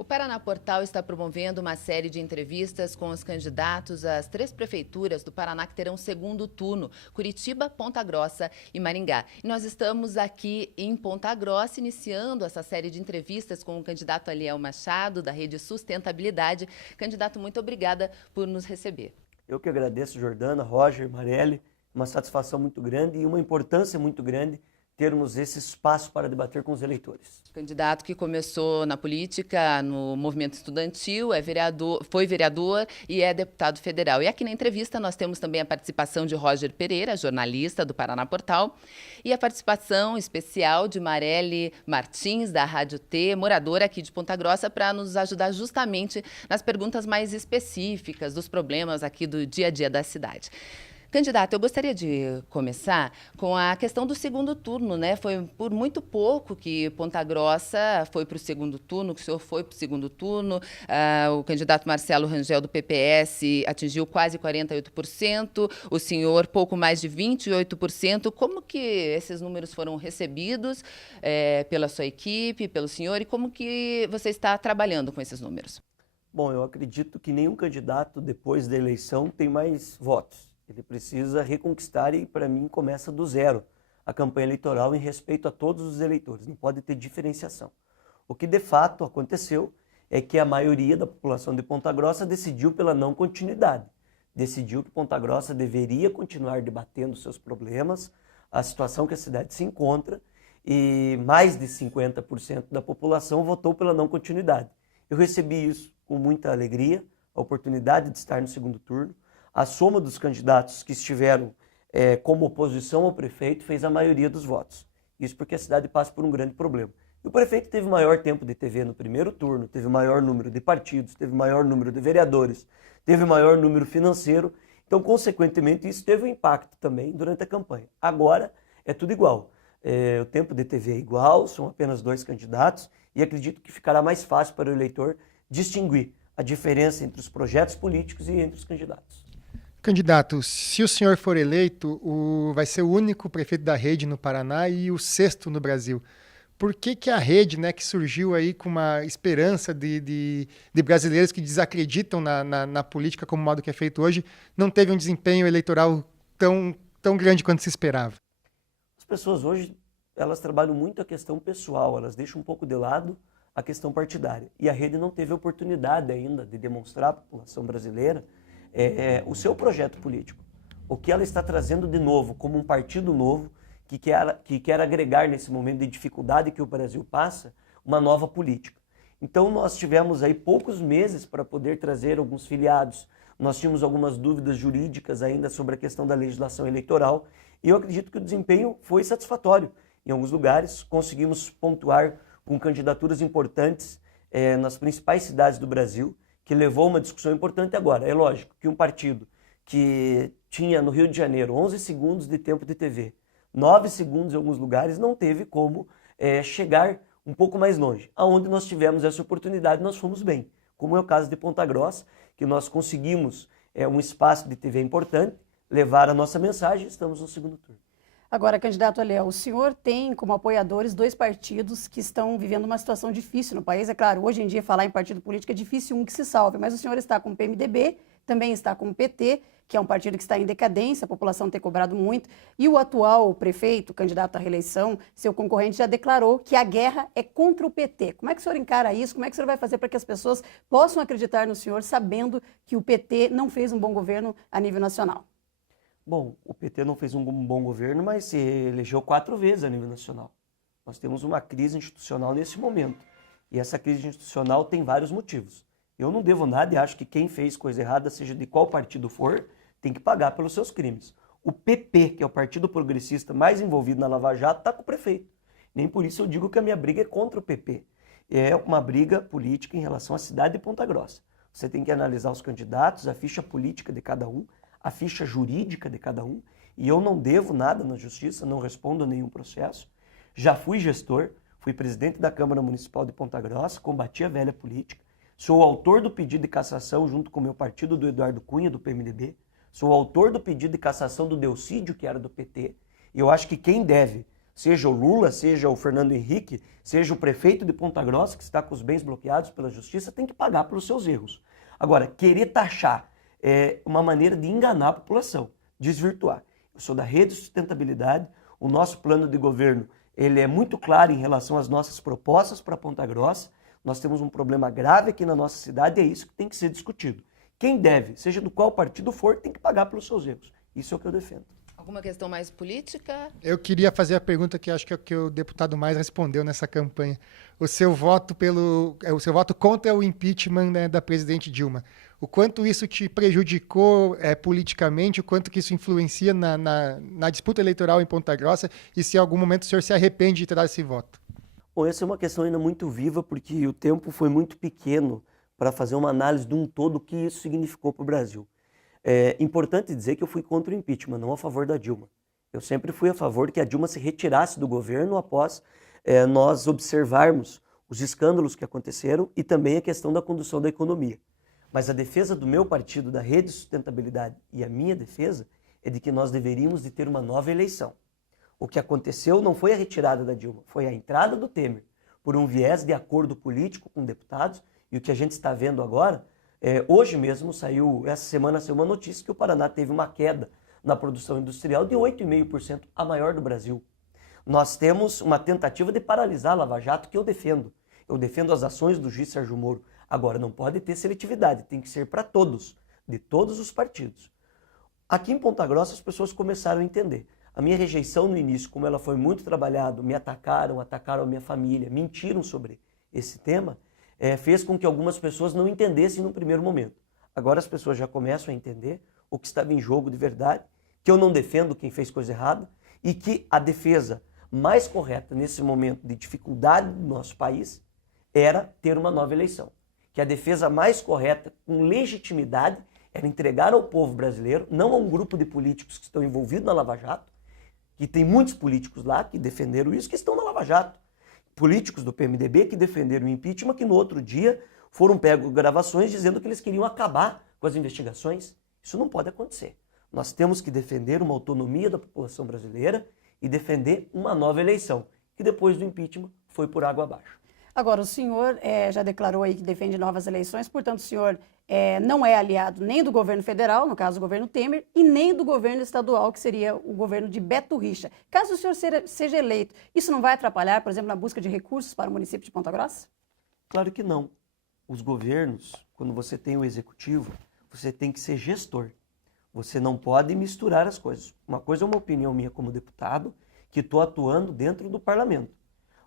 O Paraná Portal está promovendo uma série de entrevistas com os candidatos às 3 prefeituras do Paraná que terão segundo turno: Curitiba, Ponta Grossa e Maringá. E nós estamos aqui em Ponta Grossa, iniciando essa série de entrevistas com o candidato Aliel Machado, da Rede Sustentabilidade. Candidato, muito obrigada por nos receber. Eu que agradeço, Jordana, Roger, Marielle. Uma satisfação muito grande e uma importância muito grande termos esse espaço para debater com os eleitores. Candidato que começou na política, no movimento estudantil, foi vereador e é deputado federal. E aqui na entrevista nós temos também a participação de Roger Pereira, jornalista do Paraná Portal, e a participação especial de Marielle Martins, da Rádio T, moradora aqui de Ponta Grossa, para nos ajudar justamente nas perguntas mais específicas dos problemas aqui do dia a dia da cidade. Candidato, eu gostaria de começar com a questão do segundo turno, né? Foi por muito pouco que Ponta Grossa foi para o segundo turno, que o senhor foi para o segundo turno. O candidato Marcelo Rangel, do PPS, atingiu quase 48%, o senhor pouco mais de 28%. Como que esses números foram recebidos pela sua equipe, pelo senhor, e como que você está trabalhando com esses números? Bom, eu acredito que nenhum candidato, depois da eleição, tem mais votos. Ele precisa reconquistar e, para mim, começa do zero a campanha eleitoral em respeito a todos os eleitores. Não pode ter diferenciação. O que, de fato, aconteceu é que a maioria da população de Ponta Grossa decidiu pela não continuidade. Decidiu que Ponta Grossa deveria continuar debatendo seus problemas, a situação que a cidade se encontra, e mais de 50% da população votou pela não continuidade. Eu recebi isso com muita alegria, a oportunidade de estar no segundo turno. A soma dos candidatos que estiveram como oposição ao prefeito fez a maioria dos votos. Isso porque a cidade passa por um grande problema. E o prefeito teve maior tempo de TV no primeiro turno, teve maior número de partidos, teve maior número de vereadores, teve maior número financeiro. Então, consequentemente, isso teve um impacto também durante a campanha. Agora é tudo igual. O tempo de TV é igual, são apenas 2 candidatos e acredito que ficará mais fácil para o eleitor distinguir a diferença entre os projetos políticos e entre os candidatos. Candidato, se o senhor for eleito, vai ser o único prefeito da rede no Paraná e o 6º no Brasil. Por que a rede, né, que surgiu aí com uma esperança de brasileiros que desacreditam na política como modo que é feito hoje, não teve um desempenho eleitoral tão grande quanto se esperava? As pessoas hoje, elas trabalham muito a questão pessoal, elas deixam um pouco de lado a questão partidária. E a rede não teve oportunidade ainda de demonstrar à população brasileira o seu projeto político. O que ela está trazendo de novo, como um partido novo, que quer agregar nesse momento de dificuldade que o Brasil passa, uma nova política. Então nós tivemos aí poucos meses para poder trazer alguns filiados, nós tínhamos algumas dúvidas jurídicas ainda sobre a questão da legislação eleitoral, e eu acredito que o desempenho foi satisfatório. Em alguns lugares conseguimos pontuar com candidaturas importantes nas principais cidades do Brasil, que levou uma discussão importante agora. É lógico que um partido que tinha no Rio de Janeiro 11 segundos de tempo de TV, 9 segundos em alguns lugares, não teve como chegar um pouco mais longe. Aonde nós tivemos essa oportunidade, nós fomos bem. Como é o caso de Ponta Grossa, que nós conseguimos um espaço de TV importante, levar a nossa mensagem, estamos no segundo turno. Agora, candidato Aliel, o senhor tem como apoiadores 2 partidos que estão vivendo uma situação difícil no país. É claro, hoje em dia falar em partido político é difícil um que se salve, mas o senhor está com o PMDB, também está com o PT, que é um partido que está em decadência, a população tem cobrado muito, e o atual prefeito, candidato à reeleição, seu concorrente, já declarou que a guerra é contra o PT. Como é que o senhor encara isso? Como é que o senhor vai fazer para que as pessoas possam acreditar no senhor, sabendo que o PT não fez um bom governo a nível nacional? Bom, o PT não fez um bom governo, mas se elegeu 4 vezes a nível nacional. Nós temos uma crise institucional nesse momento. E essa crise institucional tem vários motivos. Eu não devo nada e acho que quem fez coisa errada, seja de qual partido for, tem que pagar pelos seus crimes. O PP, que é o partido progressista mais envolvido na Lava Jato, está com o prefeito. Nem por isso eu digo que a minha briga é contra o PP. É uma briga política em relação à cidade de Ponta Grossa. Você tem que analisar os candidatos, a ficha política de cada um, a ficha jurídica de cada um, e eu não devo nada na justiça, não respondo a nenhum processo. Já fui gestor, fui presidente da Câmara Municipal de Ponta Grossa, combati a velha política, sou autor do pedido de cassação junto com o meu partido do Eduardo Cunha, do PMDB, sou autor do pedido de cassação do Delcídio, que era do PT, e eu acho que quem deve seja o Lula, seja o Fernando Henrique, seja o prefeito de Ponta Grossa, que está com os bens bloqueados pela justiça, tem que pagar pelos seus erros. Agora, querer taxar é uma maneira de enganar a população, desvirtuar. Eu sou da Rede de Sustentabilidade, o nosso plano de governo ele é muito claro em relação às nossas propostas para Ponta Grossa. Nós temos um problema grave aqui na nossa cidade e é isso que tem que ser discutido. Quem deve, seja do qual partido for, tem que pagar pelos seus erros. Isso é o que eu defendo. Alguma questão mais política? Eu queria fazer a pergunta que acho que é o que o deputado mais respondeu nessa campanha. O seu voto contra o impeachment, né, da presidente Dilma. O quanto isso te prejudicou politicamente, o quanto que isso influencia na disputa eleitoral em Ponta Grossa e se em algum momento o senhor se arrepende de ter dado esse voto? Bom, essa é uma questão ainda muito viva porque o tempo foi muito pequeno para fazer uma análise de um todo que isso significou para o Brasil. É importante dizer que eu fui contra o impeachment, não a favor da Dilma. Eu sempre fui a favor de que a Dilma se retirasse do governo após nós observarmos os escândalos que aconteceram e também a questão da condução da economia. Mas a defesa do meu partido, da Rede de Sustentabilidade, e a minha defesa é de que nós deveríamos de ter uma nova eleição. O que aconteceu não foi a retirada da Dilma, foi a entrada do Temer, por um viés de acordo político com deputados, e o que a gente está vendo agora, hoje mesmo essa semana saiu uma notícia que o Paraná teve uma queda na produção industrial de 8,5%, a maior do Brasil. Nós temos uma tentativa de paralisar a Lava Jato que eu defendo. Eu defendo as ações do juiz Sérgio Moro. Agora, não pode ter seletividade, tem que ser para todos, de todos os partidos. Aqui em Ponta Grossa as pessoas começaram a entender. A minha rejeição no início, como ela foi muito trabalhada, me atacaram a minha família, mentiram sobre esse tema, fez com que algumas pessoas não entendessem no primeiro momento. Agora as pessoas já começam a entender o que estava em jogo de verdade, que eu não defendo quem fez coisa errada e que a defesa mais correta nesse momento de dificuldade do nosso país era ter uma nova eleição. Que a defesa mais correta, com legitimidade, era entregar ao povo brasileiro, não a um grupo de políticos que estão envolvidos na Lava Jato, que tem muitos políticos lá que defenderam isso, que estão na Lava Jato. Políticos do PMDB que defenderam o impeachment, que no outro dia foram pegos gravações dizendo que eles queriam acabar com as investigações. Isso não pode acontecer. Nós temos que defender uma autonomia da população brasileira e defender uma nova eleição, que depois do impeachment foi por água abaixo. Agora, o senhor já declarou aí que defende novas eleições, portanto, o senhor não é aliado nem do governo federal, no caso do governo Temer, e nem do governo estadual, que seria o governo de Beto Richa. Caso o senhor seja eleito, isso não vai atrapalhar, por exemplo, na busca de recursos para o município de Ponta Grossa? Claro que não. Os governos, quando você tem o executivo, você tem que ser gestor. Você não pode misturar as coisas. Uma coisa é uma opinião minha como deputado, que estou atuando dentro do parlamento.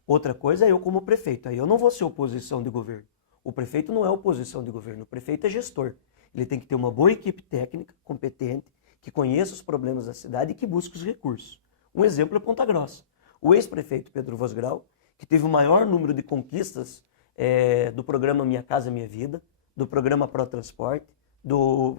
Outra coisa é eu como prefeito. Aí eu não vou ser oposição de governo. O prefeito não é oposição de governo. O prefeito é gestor. Ele tem que ter uma boa equipe técnica, competente, que conheça os problemas da cidade e que busque os recursos. Um exemplo é Ponta Grossa. O ex-prefeito Pedro Vosgrau, que teve o maior número de conquistas do programa Minha Casa Minha Vida, do programa Pro Transporte,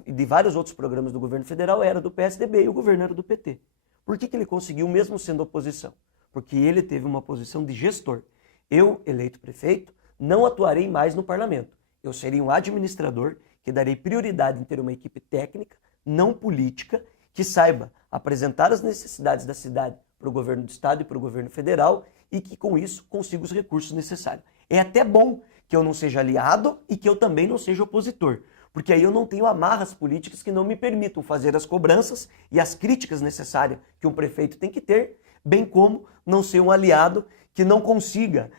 e de vários outros programas do governo federal, era do PSDB e o governo era do PT. Por que ele conseguiu, mesmo sendo oposição? Porque ele teve uma posição de gestor. Eu, eleito prefeito, não atuarei mais no parlamento. Eu serei um administrador que darei prioridade em ter uma equipe técnica, não política, que saiba apresentar as necessidades da cidade para o governo do estado e para o governo federal e que com isso consiga os recursos necessários. É até bom que eu não seja aliado e que eu também não seja opositor, porque aí eu não tenho amarras políticas que não me permitam fazer as cobranças e as críticas necessárias que um prefeito tem que ter, bem como não ser um aliado que não consiga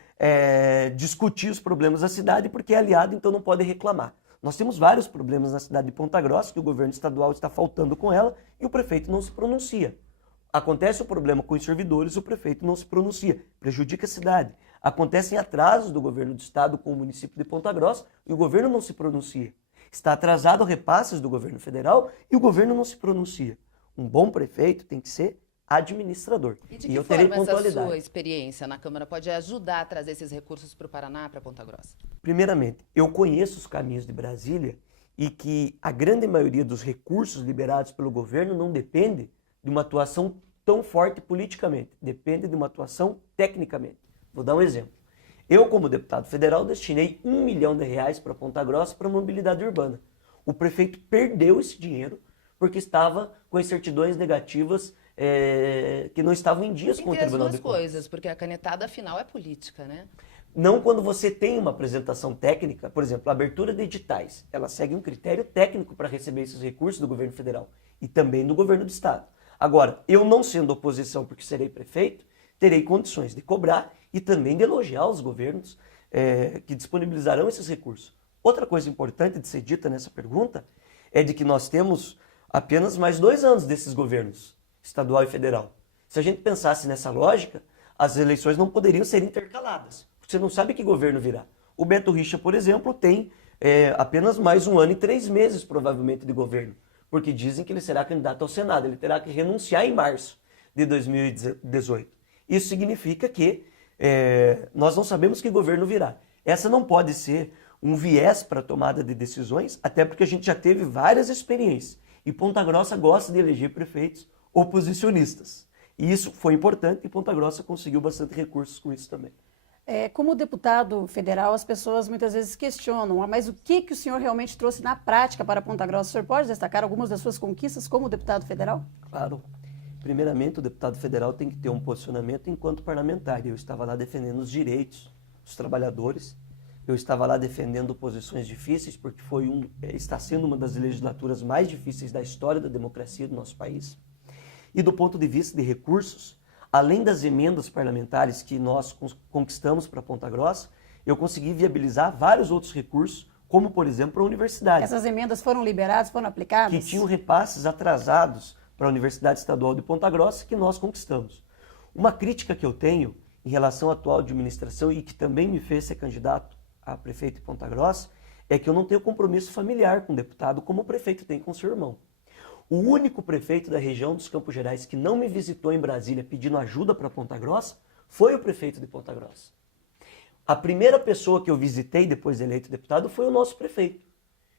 discutir os problemas da cidade, porque é aliado, então não pode reclamar. Nós temos vários problemas na cidade de Ponta Grossa, que o governo estadual está faltando com ela, e o prefeito não se pronuncia. Acontece o problema com os servidores, o prefeito não se pronuncia, prejudica a cidade. Acontecem atrasos do governo do estado com o município de Ponta Grossa, e o governo não se pronuncia. Está atrasado repasses do governo federal, e o governo não se pronuncia. Um bom prefeito tem que ser administrador. E de que forma essa sua experiência na Câmara pode ajudar a trazer esses recursos para o Paraná, para Ponta Grossa? Primeiramente, eu conheço os caminhos de Brasília e que a grande maioria dos recursos liberados pelo governo não depende de uma atuação tão forte politicamente, depende de uma atuação tecnicamente. Vou dar um exemplo. Eu, como deputado federal, destinei R$1 milhão para Ponta Grossa para mobilidade urbana. O prefeito perdeu esse dinheiro porque estava com as certidões negativas que não estavam em dias com o Tem as Tribunal duas de Contas. coisas, porque a canetada, afinal, é política, né? Não quando você tem uma apresentação técnica, por exemplo, a abertura de editais, ela segue um critério técnico para receber esses recursos do governo federal e também do governo do estado. Agora, eu não sendo oposição porque serei prefeito, terei condições de cobrar e também de elogiar os governos que disponibilizarão esses recursos. Outra coisa importante de ser dita nessa pergunta é de que nós temos apenas mais 2 anos desses governos, estadual e federal. Se a gente pensasse nessa lógica, as eleições não poderiam ser intercaladas. Você não sabe que governo virá. O Beto Richa, por exemplo, tem apenas mais 1 ano e 3 meses, provavelmente, de governo. Porque dizem que ele será candidato ao Senado. Ele terá que renunciar em março de 2018. Isso significa que nós não sabemos que governo virá. Essa não pode ser um viés para a tomada de decisões, até porque a gente já teve várias experiências. E Ponta Grossa gosta de eleger prefeitos oposicionistas. E isso foi importante e Ponta Grossa conseguiu bastante recursos com isso também. Como deputado federal, as pessoas muitas vezes questionam, mas o que o senhor realmente trouxe na prática para Ponta Grossa? O senhor pode destacar algumas das suas conquistas como deputado federal? Claro. Primeiramente, o deputado federal tem que ter um posicionamento enquanto parlamentar. Eu estava lá defendendo os direitos dos trabalhadores. Eu estava lá defendendo posições difíceis, porque está sendo uma das legislaturas mais difíceis da história da democracia do nosso país. E do ponto de vista de recursos, além das emendas parlamentares que nós conquistamos para Ponta Grossa, eu consegui viabilizar vários outros recursos, como, por exemplo, a universidade. Essas emendas foram liberadas, foram aplicadas? Que tinham repasses atrasados para a Universidade Estadual de Ponta Grossa, que nós conquistamos. Uma crítica que eu tenho em relação à atual administração e que também me fez ser candidato a prefeito de Ponta Grossa, é que eu não tenho compromisso familiar com o deputado como o prefeito tem com seu irmão. O único prefeito da região dos Campos Gerais que não me visitou em Brasília pedindo ajuda para Ponta Grossa foi o prefeito de Ponta Grossa. A primeira pessoa que eu visitei depois de eleito deputado foi o nosso prefeito,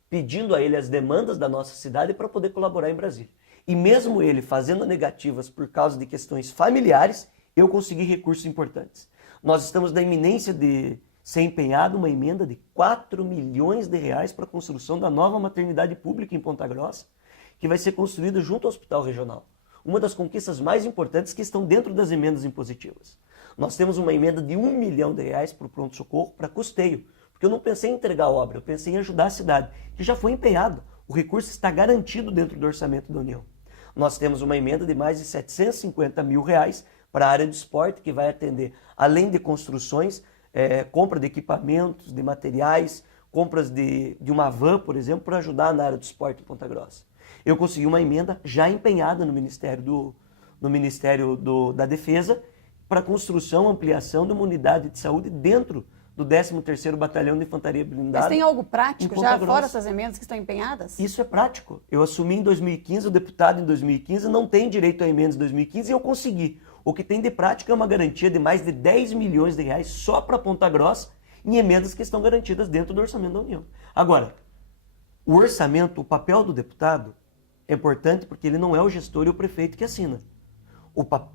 pedindo a ele as demandas da nossa cidade para poder colaborar em Brasília. E mesmo ele fazendo negativas por causa de questões familiares, eu consegui recursos importantes. Nós estamos na iminência de ser empenhada uma emenda de 4 milhões de reais para a construção da nova maternidade pública em Ponta Grossa, que vai ser construída junto ao Hospital Regional. Uma das conquistas mais importantes que estão dentro das emendas impositivas. Nós temos uma emenda de 1 milhão de reais para o pronto-socorro para custeio, porque eu não pensei em entregar a obra, eu pensei em ajudar a cidade, que já foi empenhada. O recurso está garantido dentro do orçamento da União. Nós temos uma emenda de mais de 750 mil reais para a área de esporte, que vai atender, além de construções, compra de equipamentos, de materiais, compras de uma van, por exemplo, para ajudar na área do esporte em Ponta Grossa. Eu consegui uma emenda já empenhada no Ministério da Defesa para construção, ampliação de uma unidade de saúde dentro do 13º Batalhão de Infantaria Blindada. Mas tem algo prático já, Grossa. fora essas emendas que estão empenhadas? Isso é prático. Eu assumi em 2015, o deputado em 2015 não tem direito a emendas em 2015 e eu consegui. O que tem de prática é uma garantia de mais de 10 milhões de reais só para Ponta Grossa em emendas que estão garantidas dentro do orçamento da União. Agora, o orçamento, o papel do deputado é importante porque ele não é o gestor e o prefeito que assina.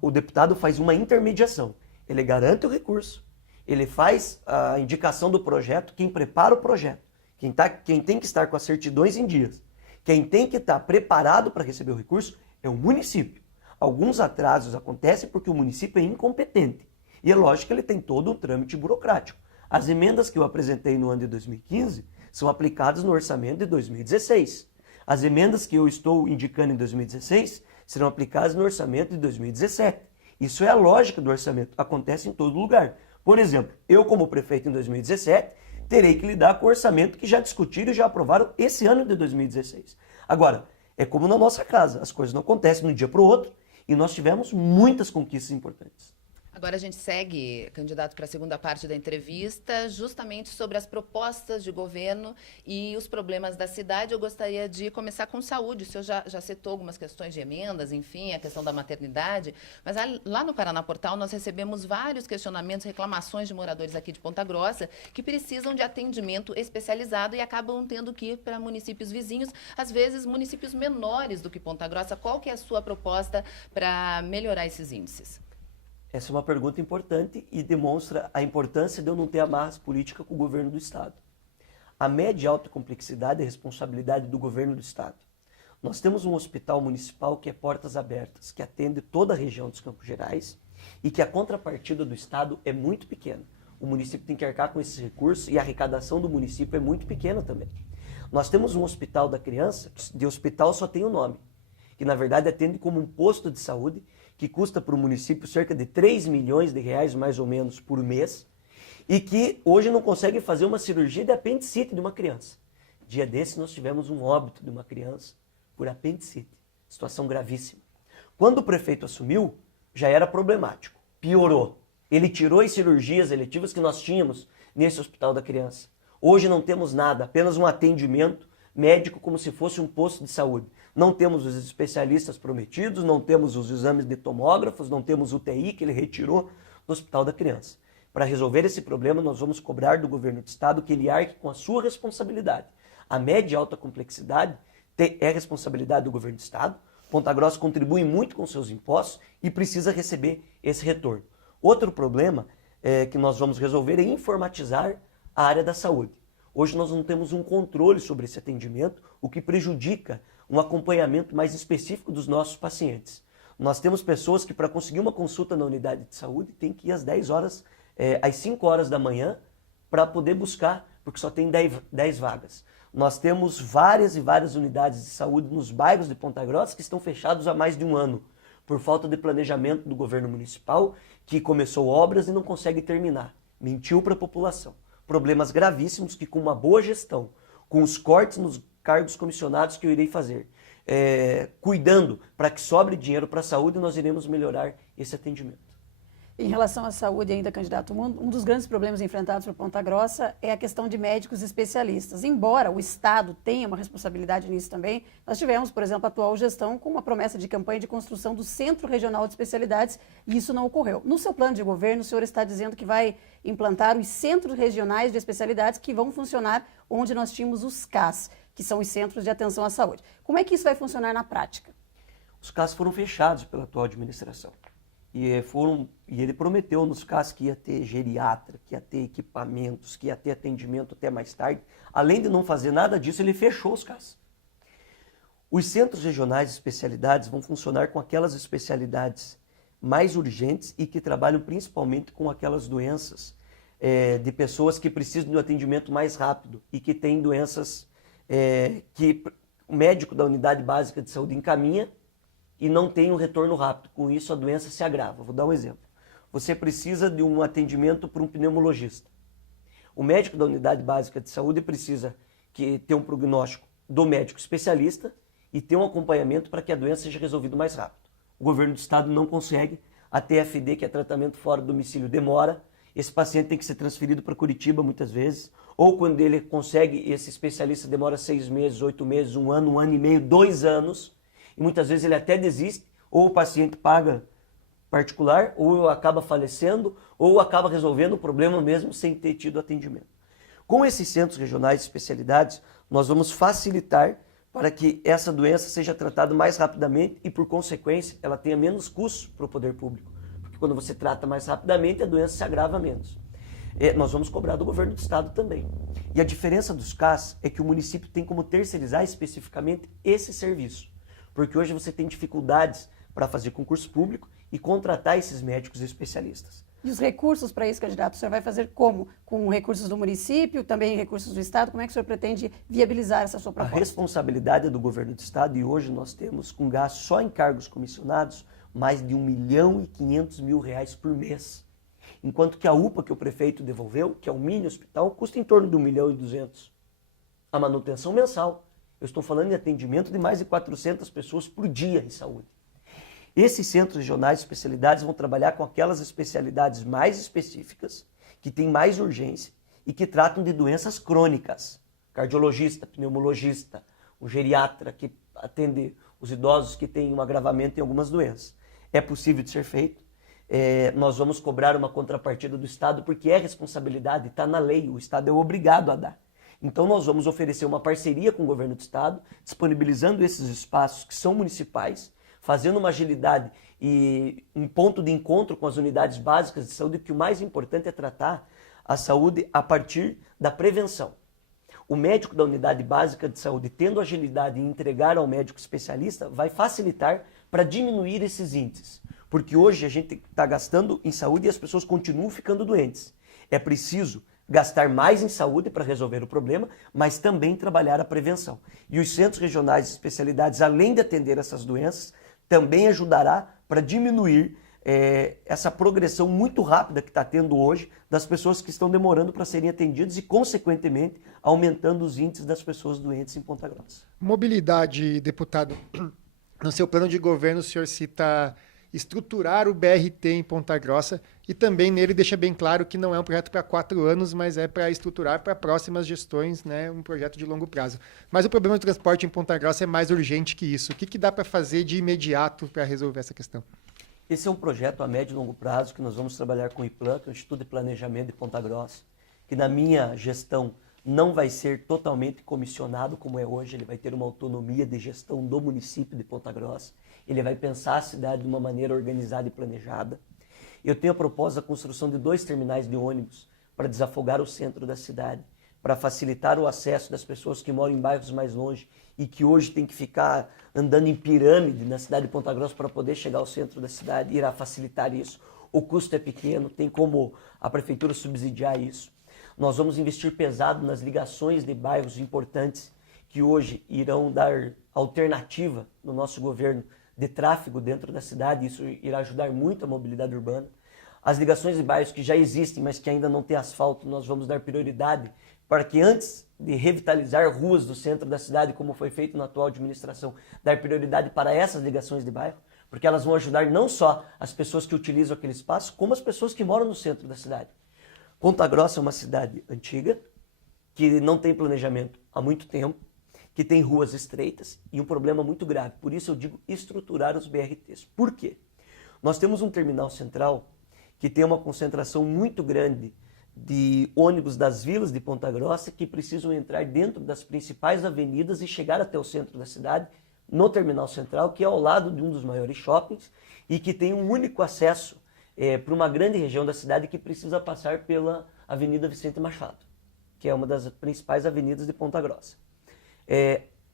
O deputado faz uma intermediação. Ele garante o recurso, ele faz a indicação do projeto, quem prepara o projeto, quem tem que estar com as certidões em dias, quem tem que estar preparado para receber o recurso é o município. Alguns atrasos acontecem porque o município é incompetente. E é lógico que ele tem todo um trâmite burocrático. As emendas que eu apresentei no ano de 2015 são aplicadas no orçamento de 2016. As emendas que eu estou indicando em 2016 serão aplicadas no orçamento de 2017. Isso é a lógica do orçamento. Acontece em todo lugar. Por exemplo, eu como prefeito em 2017 terei que lidar com o orçamento que já discutiram e já aprovaram esse ano de 2016. Agora, é como na nossa casa. As coisas não acontecem de um dia para o outro. E nós tivemos muitas conquistas importantes. Agora a gente segue, candidato, para a segunda parte da entrevista, justamente sobre as propostas de governo e os problemas da cidade. Eu gostaria de começar com saúde. O senhor já citou algumas questões de emendas, enfim, a questão da maternidade. Mas lá no Paraná Portal nós recebemos vários questionamentos, reclamações de moradores aqui de Ponta Grossa que precisam de atendimento especializado e acabam tendo que ir para municípios vizinhos, às vezes municípios menores do que Ponta Grossa. Qual que é a sua proposta para melhorar esses índices? Essa é uma pergunta importante e demonstra a importância de eu não ter amarras políticas com o governo do Estado. A média e alta complexidade é responsabilidade do governo do Estado. Nós temos um hospital municipal que é portas abertas, que atende toda a região dos Campos Gerais e que a contrapartida do Estado é muito pequena. O município tem que arcar com esses recursos e a arrecadação do município é muito pequena também. Nós temos um hospital da criança, que de hospital só tem o nome, que na verdade atende como um posto de saúde, que custa para o município cerca de 3 milhões de reais mais ou menos por mês, e que hoje não consegue fazer uma cirurgia de apendicite de uma criança. Dia desse nós tivemos um óbito de uma criança por apendicite, situação gravíssima. Quando o prefeito assumiu, já era problemático, piorou. Ele tirou as cirurgias eletivas que nós tínhamos nesse hospital da criança. Hoje não temos nada, apenas um atendimento médico como se fosse um posto de saúde. Não temos os especialistas prometidos, não temos os exames de tomógrafos, não temos o UTI que ele retirou do hospital da criança. Para resolver esse problema, nós vamos cobrar do governo do estado que ele arque com a sua responsabilidade. A média e alta complexidade é responsabilidade do governo do estado. Ponta Grossa contribui muito com seus impostos e precisa receber esse retorno. Outro problema que nós vamos resolver é informatizar a área da saúde. Hoje nós não temos um controle sobre esse atendimento, o que prejudica um acompanhamento mais específico dos nossos pacientes. Nós temos pessoas que para conseguir uma consulta na unidade de saúde tem que ir às 10 horas, às 5 horas da manhã para poder buscar, porque só tem 10 vagas. Nós temos várias e várias unidades de saúde nos bairros de Ponta Grossa que estão fechados há mais de um ano, por falta de planejamento do governo municipal, que começou obras e não consegue terminar. Mentiu para a população. Problemas gravíssimos que com uma boa gestão, com os cortes nos cargos comissionados que eu irei fazer, cuidando para que sobre dinheiro para a saúde, nós iremos melhorar esse atendimento. Em relação à saúde ainda, candidato, um dos grandes problemas enfrentados por Ponta Grossa é a questão de médicos especialistas. Embora o Estado tenha uma responsabilidade nisso também, nós tivemos, por exemplo, a atual gestão com uma promessa de campanha de construção do Centro Regional de Especialidades e isso não ocorreu. No seu plano de governo, o senhor está dizendo que vai implantar os Centros Regionais de Especialidades que vão funcionar onde nós tínhamos os CAS, que são os Centros de Atenção à Saúde. Como é que isso vai funcionar na prática? Os CAS foram fechados pela atual administração. E ele prometeu nos CAS que ia ter geriatra, que ia ter equipamentos, que ia ter atendimento até mais tarde. Além de não fazer nada disso, ele fechou os CAS. Os centros regionais de especialidades vão funcionar com aquelas especialidades mais urgentes e que trabalham principalmente com aquelas doenças de pessoas que precisam de um atendimento mais rápido e que têm doenças que o médico da unidade básica de saúde encaminha e não tem um retorno rápido. Com isso, a doença se agrava. Vou dar um exemplo. Você precisa de um atendimento por um pneumologista. O médico da unidade básica de saúde precisa ter um prognóstico do médico especialista e ter um acompanhamento para que a doença seja resolvida mais rápido. O governo do estado não consegue. A TFD, que é tratamento fora do domicílio, demora. Esse paciente tem que ser transferido para Curitiba muitas vezes. Ou quando ele consegue, esse especialista demora 6 meses, 8 meses, 1 ano e meio, 2 anos. E muitas vezes ele até desiste, ou o paciente paga particular, ou acaba falecendo, ou acaba resolvendo o problema mesmo sem ter tido atendimento. Com esses centros regionais de especialidades, nós vamos facilitar para que essa doença seja tratada mais rapidamente e, por consequência, ela tenha menos custos para o poder público. Porque quando você trata mais rapidamente, a doença se agrava menos. Nós vamos cobrar do governo do estado também. E a diferença dos CAS é que o município tem como terceirizar especificamente esse serviço. Porque hoje você tem dificuldades para fazer concurso público e contratar esses médicos especialistas. E os recursos para isso, candidato, o senhor vai fazer como? Com recursos do município, também recursos do Estado? Como é que o senhor pretende viabilizar essa sua proposta? A responsabilidade é do governo do Estado e hoje nós temos, com gasto só em cargos comissionados, mais de R$1.500.000 por mês. Enquanto que a UPA que o prefeito devolveu, que é o mini hospital, custa em torno de R$1.200.000. A manutenção mensal. Eu estou falando de atendimento de mais de 400 pessoas por dia em saúde. Esses centros regionais de especialidades vão trabalhar com aquelas especialidades mais específicas, que têm mais urgência e que tratam de doenças crônicas. Cardiologista, pneumologista, o geriatra que atende os idosos que têm um agravamento em algumas doenças. É possível de ser feito. Nós vamos cobrar uma contrapartida do Estado porque é responsabilidade, está na lei, o Estado é obrigado a dar. Então nós vamos oferecer uma parceria com o governo do estado, disponibilizando esses espaços que são municipais, fazendo uma agilidade e um ponto de encontro com as unidades básicas de saúde, que o mais importante é tratar a saúde a partir da prevenção. O médico da unidade básica de saúde, tendo agilidade em entregar ao médico especialista, vai facilitar para diminuir esses índices. Porque hoje a gente está gastando em saúde e as pessoas continuam ficando doentes. É preciso gastar mais em saúde para resolver o problema, mas também trabalhar a prevenção. E os centros regionais de especialidades, além de atender essas doenças, também ajudará para diminuir essa progressão muito rápida que está tendo hoje das pessoas que estão demorando para serem atendidas e, consequentemente, aumentando os índices das pessoas doentes em Ponta Grossa. Mobilidade, deputado. No seu plano de governo, o senhor cita estruturar o BRT em Ponta Grossa e também nele deixa bem claro que não é um projeto para 4 anos, mas é para estruturar para próximas gestões, né, um projeto de longo prazo. Mas o problema do transporte em Ponta Grossa é mais urgente que isso. O que dá para fazer de imediato para resolver essa questão? Esse é um projeto a médio e longo prazo que nós vamos trabalhar com o IPLAN, que é o Instituto de Planejamento de Ponta Grossa, que na minha gestão não vai ser totalmente comissionado como é hoje, ele vai ter uma autonomia de gestão do município de Ponta Grossa, ele vai pensar a cidade de uma maneira organizada e planejada. Eu tenho a proposta da construção de 2 terminais de ônibus para desafogar o centro da cidade, para facilitar o acesso das pessoas que moram em bairros mais longe e que hoje tem que ficar andando em pirâmide na cidade de Ponta Grossa para poder chegar ao centro da cidade, irá facilitar isso. O custo é pequeno, tem como a prefeitura subsidiar isso. Nós vamos investir pesado nas ligações de bairros importantes que hoje irão dar alternativa no nosso governo de tráfego dentro da cidade, isso irá ajudar muito a mobilidade urbana. As ligações de bairros que já existem, mas que ainda não têm asfalto, nós vamos dar prioridade para que antes de revitalizar ruas do centro da cidade, como foi feito na atual administração, dar prioridade para essas ligações de bairro, porque elas vão ajudar não só as pessoas que utilizam aquele espaço, como as pessoas que moram no centro da cidade. Ponta Grossa é uma cidade antiga, que não tem planejamento há muito tempo, que tem ruas estreitas e um problema muito grave. Por isso eu digo estruturar os BRTs. Por quê? Nós temos um terminal central que tem uma concentração muito grande de ônibus das vilas de Ponta Grossa que precisam entrar dentro das principais avenidas e chegar até o centro da cidade, no terminal central, que é ao lado de um dos maiores shoppings e que tem um único acesso para uma grande região da cidade que precisa passar pela Avenida Vicente Machado, que é uma das principais avenidas de Ponta Grossa.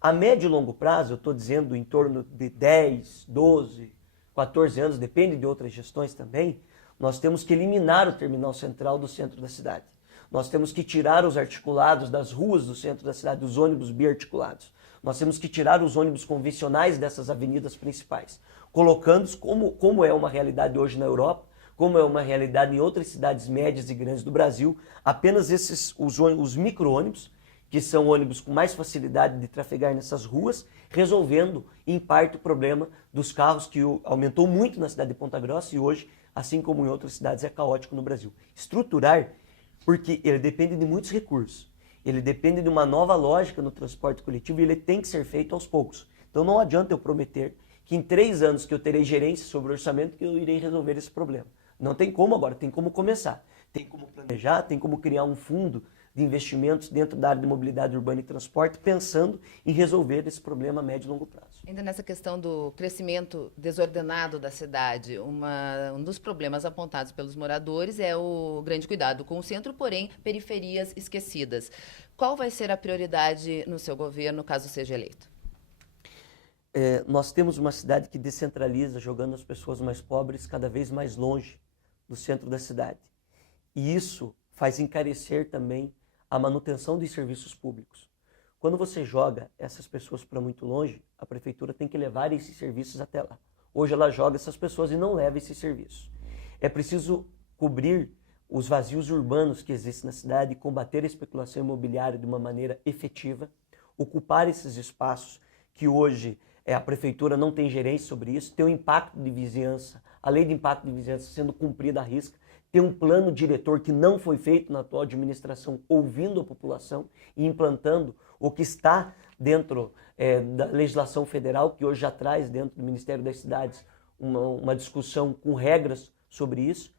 A médio e longo prazo, eu estou dizendo em torno de 10, 12, 14 anos, depende de outras gestões também, nós temos que eliminar o terminal central do centro da cidade. Nós temos que tirar os articulados das ruas do centro da cidade, os ônibus biarticulados. Nós temos que tirar os ônibus convencionais dessas avenidas principais, colocando-os como é uma realidade hoje na Europa, como é uma realidade em outras cidades médias e grandes do Brasil, apenas os micro-ônibus, que são ônibus com mais facilidade de trafegar nessas ruas, resolvendo, em parte, o problema dos carros que aumentou muito na cidade de Ponta Grossa e hoje, assim como em outras cidades, é caótico no Brasil. Estruturar, porque ele depende de muitos recursos, ele depende de uma nova lógica no transporte coletivo e ele tem que ser feito aos poucos. Então não adianta eu prometer que em 3 anos que eu terei gerência sobre o orçamento que eu irei resolver esse problema. Não tem como agora, tem como começar, tem como planejar, tem como criar um fundo de investimentos dentro da área de mobilidade urbana e transporte, pensando em resolver esse problema a médio e longo prazo. Ainda nessa questão do crescimento desordenado da cidade, um dos problemas apontados pelos moradores é o grande cuidado com o centro, porém, periferias esquecidas. Qual vai ser a prioridade no seu governo, caso seja eleito? Nós temos uma cidade que descentraliza, jogando as pessoas mais pobres cada vez mais longe do centro da cidade. E isso faz encarecer também a manutenção dos serviços públicos. Quando você joga essas pessoas para muito longe, a prefeitura tem que levar esses serviços até lá. Hoje ela joga essas pessoas e não leva esses serviços. É preciso cobrir os vazios urbanos que existem na cidade, combater a especulação imobiliária de uma maneira efetiva, ocupar esses espaços que hoje a prefeitura não tem gerência sobre isso, ter um impacto de vizinhança, a lei de impacto de vizinhança sendo cumprida à risca, ter um plano diretor que não foi feito na atual administração, ouvindo a população e implantando o que está dentro da legislação federal, que hoje já traz dentro do Ministério das Cidades uma discussão com regras sobre isso.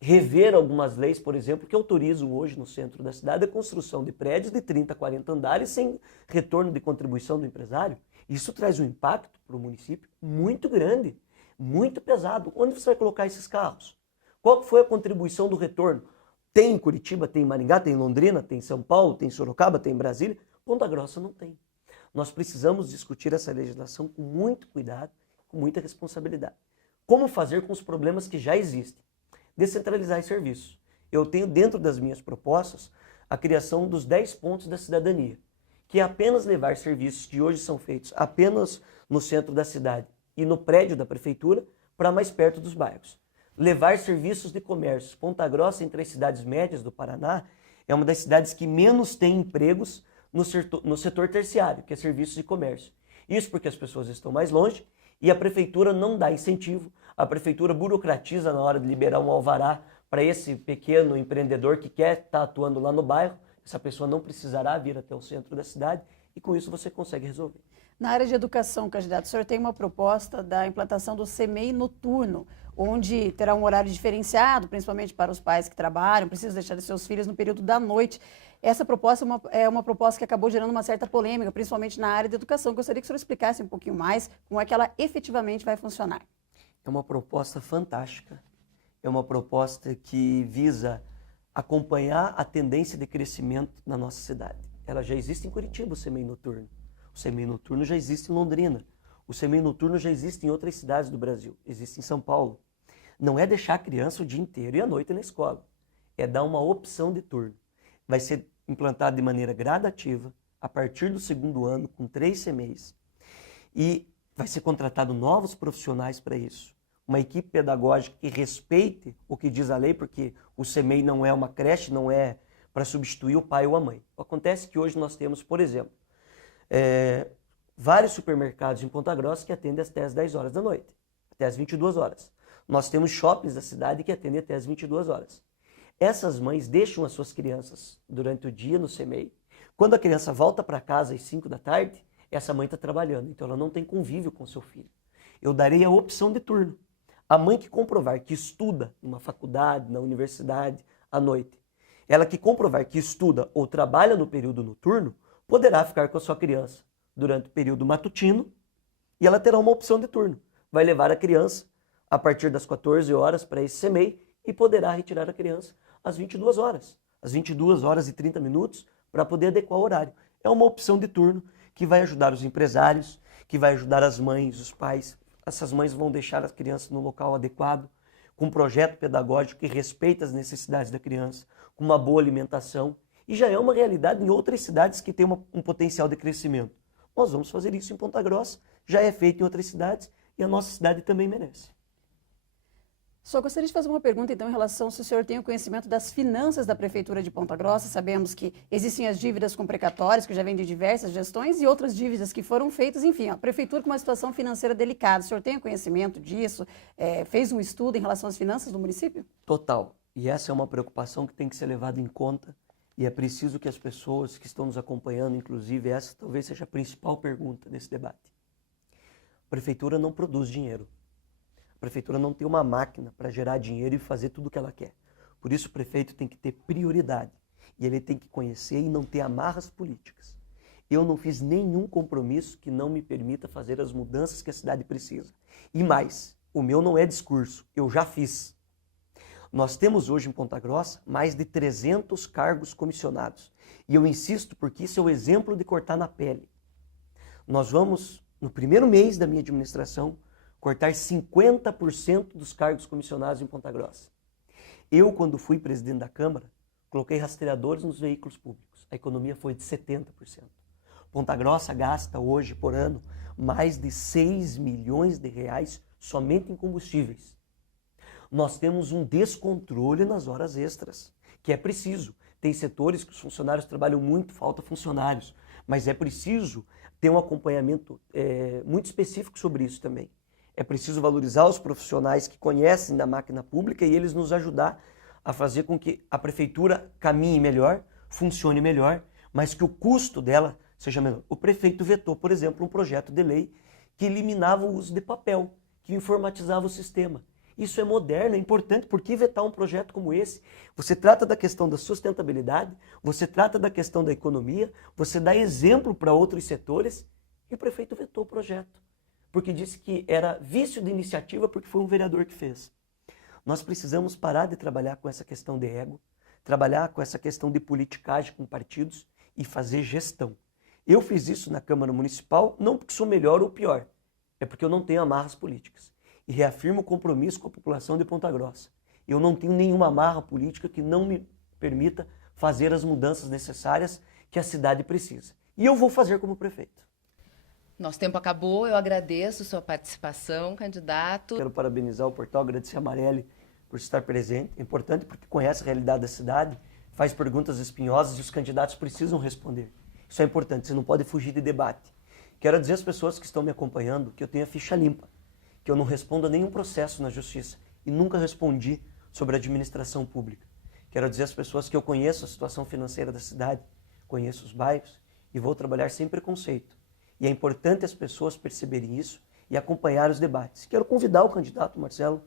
Rever algumas leis, por exemplo, que autorizam hoje no centro da cidade a construção de prédios de 30, 40 andares sem retorno de contribuição do empresário. Isso traz um impacto para o município muito grande, muito pesado. Onde você vai colocar esses carros? Qual foi a contribuição do retorno? Tem em Curitiba, tem em Maringá, tem em Londrina, tem em São Paulo, tem em Sorocaba, tem em Brasília. Ponta Grossa não tem. Nós precisamos discutir essa legislação com muito cuidado, com muita responsabilidade. Como fazer com os problemas que já existem? Descentralizar os serviços. Eu tenho dentro das minhas propostas a criação dos 10 pontos da cidadania, que é apenas levar serviços que hoje são feitos apenas no centro da cidade e no prédio da prefeitura para mais perto dos bairros. Levar serviços de comércio. Ponta Grossa, entre as cidades médias do Paraná, é uma das cidades que menos tem empregos no setor terciário, que é serviços de comércio. Isso porque as pessoas estão mais longe e a prefeitura não dá incentivo, a prefeitura burocratiza na hora de liberar um alvará para esse pequeno empreendedor que quer estar atuando lá no bairro. Essa pessoa não precisará vir até o centro da cidade e com isso você consegue resolver. Na área de educação, candidato, o senhor tem uma proposta da implantação do CMEI noturno, onde terá um horário diferenciado, principalmente para os pais que trabalham, precisam deixar seus filhos no período da noite. Essa proposta é uma proposta que acabou gerando uma certa polêmica, principalmente na área de educação. Gostaria que o senhor explicasse um pouquinho mais como é que ela efetivamente vai funcionar. É uma proposta fantástica, é uma proposta que visa acompanhar a tendência de crescimento na nossa cidade. Ela já existe em Curitiba, o CMEI noturno. O CMEI noturno já existe em Londrina. O CMEI noturno já existe em outras cidades do Brasil. Existe em São Paulo. Não é deixar a criança o dia inteiro e a noite na escola. É dar uma opção de turno. Vai ser implantado de maneira gradativa, a partir do 2º ano, com 3 CMEIs. E vai ser contratado novos profissionais para isso. Uma equipe pedagógica que respeite o que diz a lei, porque o CMEI não é uma creche, não é para substituir o pai ou a mãe. Acontece que hoje nós temos, por exemplo, vários supermercados em Ponta Grossa que atendem até as 10 horas da noite, até as 22 horas. Nós temos shoppings da cidade que atendem até as 22 horas. Essas mães deixam as suas crianças durante o dia no CMEI. Quando a criança volta para casa às 5 da tarde, essa mãe está trabalhando, então ela não tem convívio com seu filho. Eu darei a opção de turno. A mãe que comprovar que estuda numa faculdade, na universidade, à noite, ela que comprovar que estuda ou trabalha no período noturno, poderá ficar com a sua criança durante o período matutino e ela terá uma opção de turno. Vai levar a criança a partir das 14 horas para esse CMEI e poderá retirar a criança às 22 horas. Às 22 horas e 30 minutos para poder adequar o horário. É uma opção de turno que vai ajudar os empresários, que vai ajudar as mães, os pais. Essas mães vão deixar as crianças no local adequado, com um projeto pedagógico que respeita as necessidades da criança, com uma boa alimentação. E já é uma realidade em outras cidades que têm um potencial de crescimento. Nós vamos fazer isso em Ponta Grossa, já é feito em outras cidades e a nossa cidade também merece. Só gostaria de fazer uma pergunta, então, em relação se o senhor tem o conhecimento das finanças da Prefeitura de Ponta Grossa. Sabemos que existem as dívidas com precatórios, que já vêm de diversas gestões, e outras dívidas que foram feitas. Enfim, a Prefeitura com uma situação financeira delicada. O senhor tem conhecimento disso? Fez um estudo em relação às finanças do município? Total. E essa é uma preocupação que tem que ser levada em conta. E é preciso que as pessoas que estão nos acompanhando, inclusive essa talvez seja a principal pergunta desse debate. A Prefeitura não produz dinheiro. A Prefeitura não tem uma máquina para gerar dinheiro e fazer tudo o que ela quer. Por isso o prefeito tem que ter prioridade. E ele tem que conhecer e não ter amarras políticas. Eu não fiz nenhum compromisso que não me permita fazer as mudanças que a cidade precisa. E mais, o meu não é discurso, eu já fiz. Nós temos hoje em Ponta Grossa mais de 300 cargos comissionados. E eu insisto porque isso é o exemplo de cortar na pele. Nós vamos, no primeiro mês da minha administração, cortar 50% dos cargos comissionados em Ponta Grossa. Eu, quando fui presidente da Câmara, coloquei rastreadores nos veículos públicos. A economia foi de 70%. Ponta Grossa gasta hoje, por ano, mais de 6 milhões de reais somente em combustíveis. Nós temos um descontrole nas horas extras, que é preciso. Tem setores que os funcionários trabalham muito, falta funcionários, mas é preciso ter um acompanhamento muito específico sobre isso também. É preciso valorizar os profissionais que conhecem da máquina pública e eles nos ajudar a fazer com que a prefeitura caminhe melhor, funcione melhor, mas que o custo dela seja menor. O prefeito vetou, por exemplo, um projeto de lei que eliminava o uso de papel, que informatizava o sistema. Isso é moderno, é importante. Por que vetar um projeto como esse? Você trata da questão da sustentabilidade, você trata da questão da economia, você dá exemplo para outros setores e o prefeito vetou o projeto. Porque disse que era vício de iniciativa porque foi um vereador que fez. Nós precisamos parar de trabalhar com essa questão de ego, trabalhar com essa questão de politicagem com partidos e fazer gestão. Eu fiz isso na Câmara Municipal, não porque sou melhor ou pior, é porque eu não tenho amarras políticas. E reafirmo o compromisso com a população de Ponta Grossa. Eu não tenho nenhuma amarra política que não me permita fazer as mudanças necessárias que a cidade precisa. E eu vou fazer como prefeito. Nosso tempo acabou, eu agradeço sua participação, candidato. Quero parabenizar o portal, agradecer a Marielle por estar presente. É importante porque conhece a realidade da cidade, faz perguntas espinhosas e os candidatos precisam responder. Isso é importante, você não pode fugir de debate. Quero dizer às pessoas que estão me acompanhando que eu tenho a ficha limpa, que eu não respondo a nenhum processo na justiça e nunca respondi sobre a administração pública. Quero dizer às pessoas que eu conheço a situação financeira da cidade, conheço os bairros e vou trabalhar sem preconceito. E é importante as pessoas perceberem isso e acompanhar os debates. Quero convidar o candidato Marcelo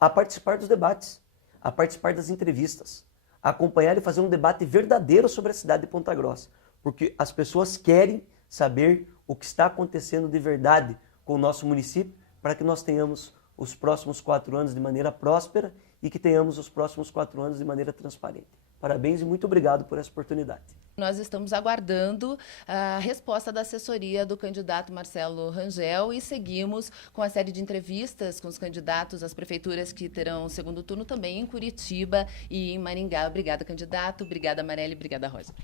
a participar dos debates, a participar das entrevistas, a acompanhar e fazer um debate verdadeiro sobre a cidade de Ponta Grossa, porque as pessoas querem saber o que está acontecendo de verdade com o nosso município para que nós tenhamos os próximos 4 anos de maneira próspera e que tenhamos os próximos 4 anos de maneira transparente. Parabéns e muito obrigado por essa oportunidade. Nós estamos aguardando a resposta da assessoria do candidato Marcelo Rangel e seguimos com a série de entrevistas com os candidatos às prefeituras que terão o segundo turno também em Curitiba e em Maringá. Obrigada, candidato. Obrigada, Marielle. Obrigada, Rosa.